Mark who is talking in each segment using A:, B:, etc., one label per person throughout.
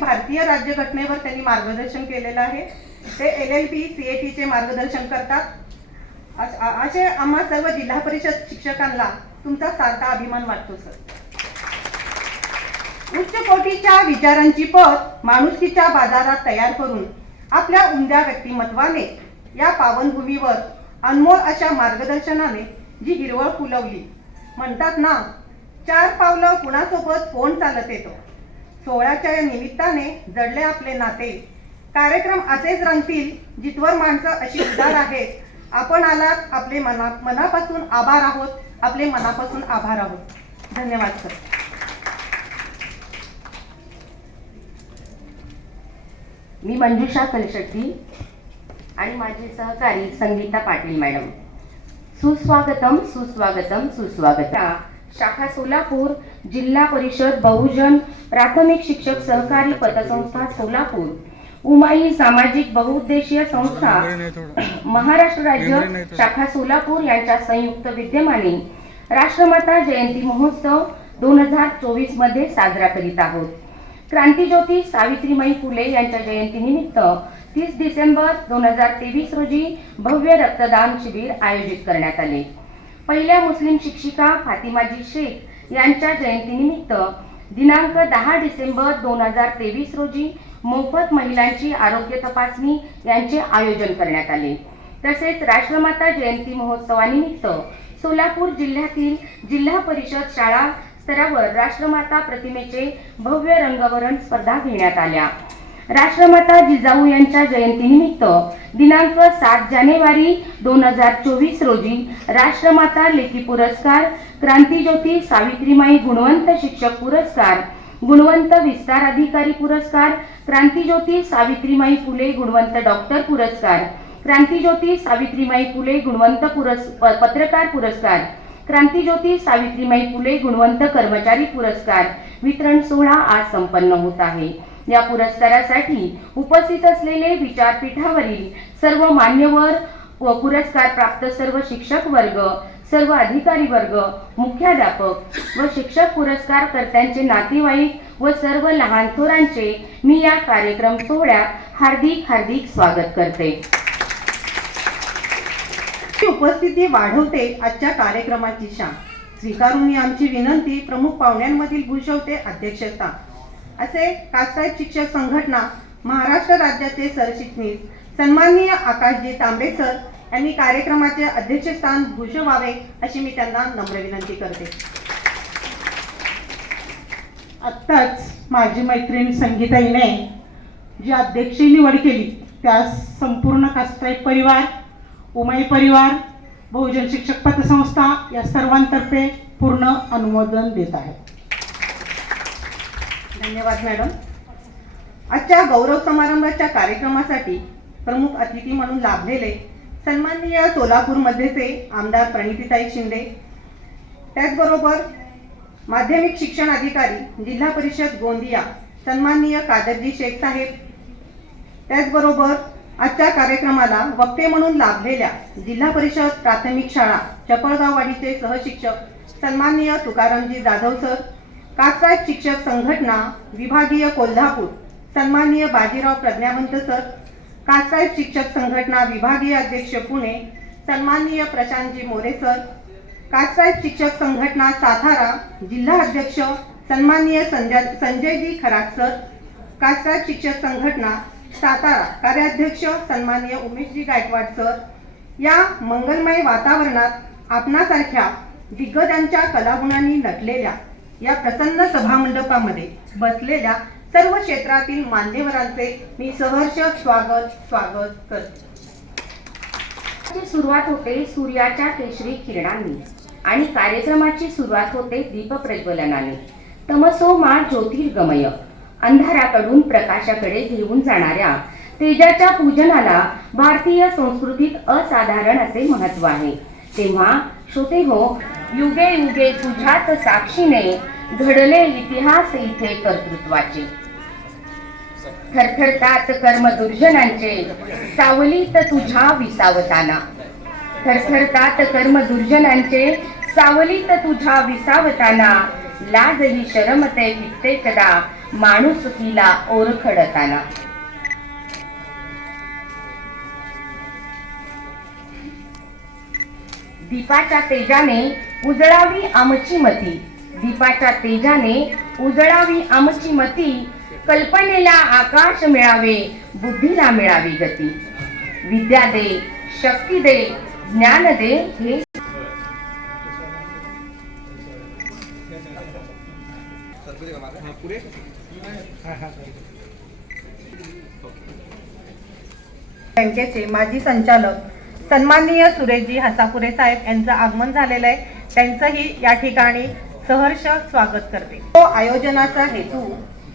A: भारतीय राज्यघटनेवर त्यांनी मार्गदर्शन केलेलं आहे. ते L L P C A टीचे मार्गदर्शन करतात. असे आम्हा सर्व जिल्हा परिषद शिक्षकांना तुमचा सारखा अभिमान वाटतो सर. उच्च कोटीच्या विचारांची पत माणुसकीच्या बाजारात तयार करून आपल्या उमद्या व्यक्तिमत्वाने या पावनभूमीवर अनमोल अशा मार्गदर्शनाने जी हिरवळ फुलवली. म्हणतात ना चार पावलं कुणासोबत कोण चालत येतो. सोहळ्याच्या या निमित्ताने जडले आपले नाते. कार्यक्रम असेच रंगतील जितवर माणसं अशी उदार आहेत. आपण आलात आपले मना मनापासून आभार आहोत आपले मनापासून आभार आहोत. धन्यवाद सर.
B: मी मंजुषा कलशेट्टी आणि माझे सहकारी संगीता पाटील मॅडम. सुस्वागतम सुस्वागतम सुस्वागता शाखा सोलापूर जिल्हा परिषद बहुजन प्राथमिक शिक्षक सहकारी पतसंस्था सोलापूर. उमाई सामाजिक बहुउद्देशीय संस्था महाराष्ट्र राज्य शाखा सोलापूर यांच्या संयुक्त विद्यमाने राष्ट्रमाता जयंती महोत्सव दोन हजार चोवीसमध्ये साजरा करीत आहोत. क्रांतीज्योती सावित्रीमाई फुले यांच्या जयंतीनिमित्त तीस डिसेंबर दोन हजार तेवीस रोजी भव्य रक्तदान शिबिर आयोजित करण्यात आले. पहिल्या मुस्लिम शिक्षिका फातिमाजी शेख यांच्या जयंतीनिमित्त दिनांक दहा डिसेंबर दोन हजार तेवीस रोजी मोफत महिलांची आरोग्य तपासणी यांचे आयोजन करण्यात आले. तसेच राष्ट्रमाता जयंती महोत्सवानिमित्त सोलापूर जिल्ह्यातील जिल्हा परिषद शाळा स्तरावर राष्ट्रमाता प्रतिमेचे भव्य रंगवरण स्पर्धा घेण्यात आल्या. राष्ट्रमाता जिजाऊ यांच्या जयंतीनिमित्त दिनांक सात जानेवारी दोन हजार चोवीस रोजी राष्ट्रमाता लेखी पुरस्कार क्रांतीज्योती सावित्रीमाई गुणवंत शिक्षक पुरस्कार गुणवंत विस्तार अधिकारी पुरस्कार क्रांतीज्योती सावित्रीमाई फुले गुणवंत डॉक्टर पुरस्कार क्रांतीज्योती सावित्रीमाई फुले गुणवंत पुरस् पत्रकार पुरस्कार क्रांतीज्योती सावित्रीमाई फुले गुणवंत कर्मचारी पुरस्कार वितरण सोहळा आज संपन्न होत आहे. या पुरस्कारासाठी उपस्थित असलेले विचारपीठावरील सर्व मान्यवर व पुरस्कार प्राप्त सर्व शिक्षक वर्ग सर्व अधिकारी वर्ग मुख्याध्यापक व शिक्षक पुरस्कार कर्त्यांचे नातेवाईक व सर्व लहान थोरांचे मी या कार्यक्रम सोहळ्यात हार्दिक हार्दिक स्वागत करते.
A: उपस्थिती वाढवते आजच्या कार्यक्रमाची शान. स्वीकारून मी आमची विनंती प्रमुख पाहुण्यांमधील भूषवते अध्यक्षता. असे कास्टाईत शिक्षक संघटना महाराष्ट्र राज्याचे सरचिटणीस सन्माननीय आकाशजी तांबे सर यांनी कार्यक्रमाचे अध्यक्षस्थान भूषवावे अशी मी त्यांना नम्र विनंती करते.
C: आत्ताच माझी मैत्रीण संगीताईने जी अध्यक्षी निवड केली त्या संपूर्ण कास्ताई परिवार उमय परिवार बहुजन शिक्षक पतसंस्था या सर्वांतर्फे पूर्ण अनुमोदन देत आहे.
A: धन्यवाद मॅडम. आजच्या गौरव समारंभाच्या कार्यक्रमासाठी प्रमुख अतिथी म्हणून लाभलेले सन्माननीय सोलापूरमध्येचे आमदार प्रणितीताई शिंदे त्याचबरोबर माध्यमिक शिक्षण अधिकारी जिल्हा परिषद गोंदिया सन्माननीय कादरजी शेख साहेब त्याचबरोबर आजच्या कार्यक्रमाला वक्ते म्हणून लाभलेल्या जिल्हा परिषद प्राथमिक शाळा चपळगाववाडीचे सहशिक्षक सन्माननीय तुकारामजी जाधव सर कासाट शिक्षक संघटना विभागीय कोल्हापूर सन्माननीय बाजीराव प्रज्ञावंत सर कासाट शिक्षक संघटना विभागीय अध्यक्ष पुणे सन्माननीय प्रशांतजी मोरे सर कासाट शिक्षक संघटना सातारा जिल्हा अध्यक्ष सन्माननीय संजय संजयजी खरात सर कासाट शिक्षक संघटना सातारा कार्याध्यक्ष सन्माननीय उमेशजी गायकवाड सर. या मंगलमय वातावरणात आपणासारख्या दिग्गजांच्या कलागुणांनी नटलेल्या या प्रसन्न सभामंडपामध्ये बसलेल्या सर्व क्षेत्रातील मान्यवरांचे मी सहर्ष स्वागत स्वागत करते.
B: सुरुवात होते सूर्याच्या केशरी किरणांनी आणि कार्यक्रमाची सुरुवात होते दीप प्रज्वलनाने तमसो मा ज्योतिर्गमय. अंधाराकडून प्रकाशाकडे घेऊन जाणाऱ्या तेजाच्या पूजनाला भारतीय संस्कृतीत असाधारण असे महत्त्व आहे. तेव्हा श्रोते हो युगे युगे तुझ्यात साक्षीने घडले इतिहास इथे कर्तृत्वाचे. थरथरतात कर्म दुर्जनांचे सावलीत तुझ्या विसावताना. थरथरतात कर्म दुर्जनांचे सावलीत तुझ्या विसावताना. लाज ही शरमते कित्येकदा तिला ओरखडताना. दीपाच्या तेजाने उजळावी आमची मती. दीपाच्या तेजाने उजळावी आमची मती. कल्पनेला आकाश मिळावे बुद्धीला मिळावी गती. विद्या दे शक्ती दे ज्ञान दे हे
A: बँकेचे माजी संचालक सन्माननीय सुरेशजी हसापुरे साहेब यांचं आगमन झालेलं आहे. त्यांचंही या ठिकाणी सहर्ष स्वागत करते. तो आयोजनाचा हेतू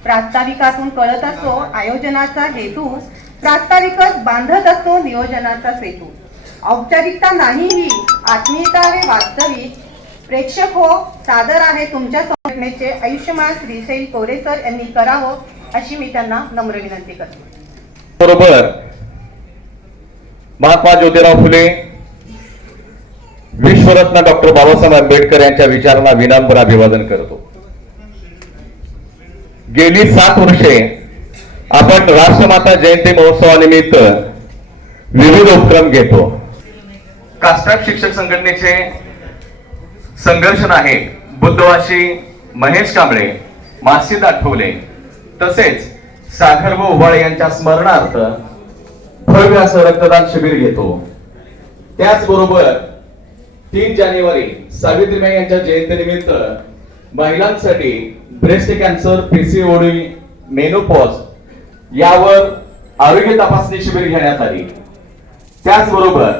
A: प्रास्ताविकातून कळत असतो आयोजनाचा हेतू प्रास्ताविकच बांधत असतो नियोजनाचा सेतू औपचारिकता नाही ही आत्मीयता आहे वास्तविक. प्रेक्षक हो सादर आहे तुमच्या संघटनेचे. आयुष्यमान श्रीशैल कोरेसर यांनी करावं अशी मी त्यांना नम्र विनंती करते.
D: बरोबर. महात्मा ज्योतिराव फुले विश्वरत्न डॉक्टर बाबासाहेब आंबेडकर यांच्या विचारांना विनम्र अभिवादन करतो. गेली सात वर्षे आपण राष्ट्रमाता जयंती महोत्सवानिमित्त विविध उपक्रम घेतो. कास्टाफ शिक्षक संघटनेचे संघर्षण आहे. बुद्धवाशी महेश कांबळे मासिद आठवले तसेच साखर व उभाळे यांच्या स्मरणार्थ भव्य असं रक्तदान शिबिर घेतो. त्याचबरोबर तीन जानेवारी सावित्रीबाई यांच्या जयंतीनिमित्त महिलांसाठी ब्रेस्ट कॅन्सर पीसीओडी मेनोपॉज यावर आरोग्य तपासणी शिबिर घेण्यात आली. त्याचबरोबर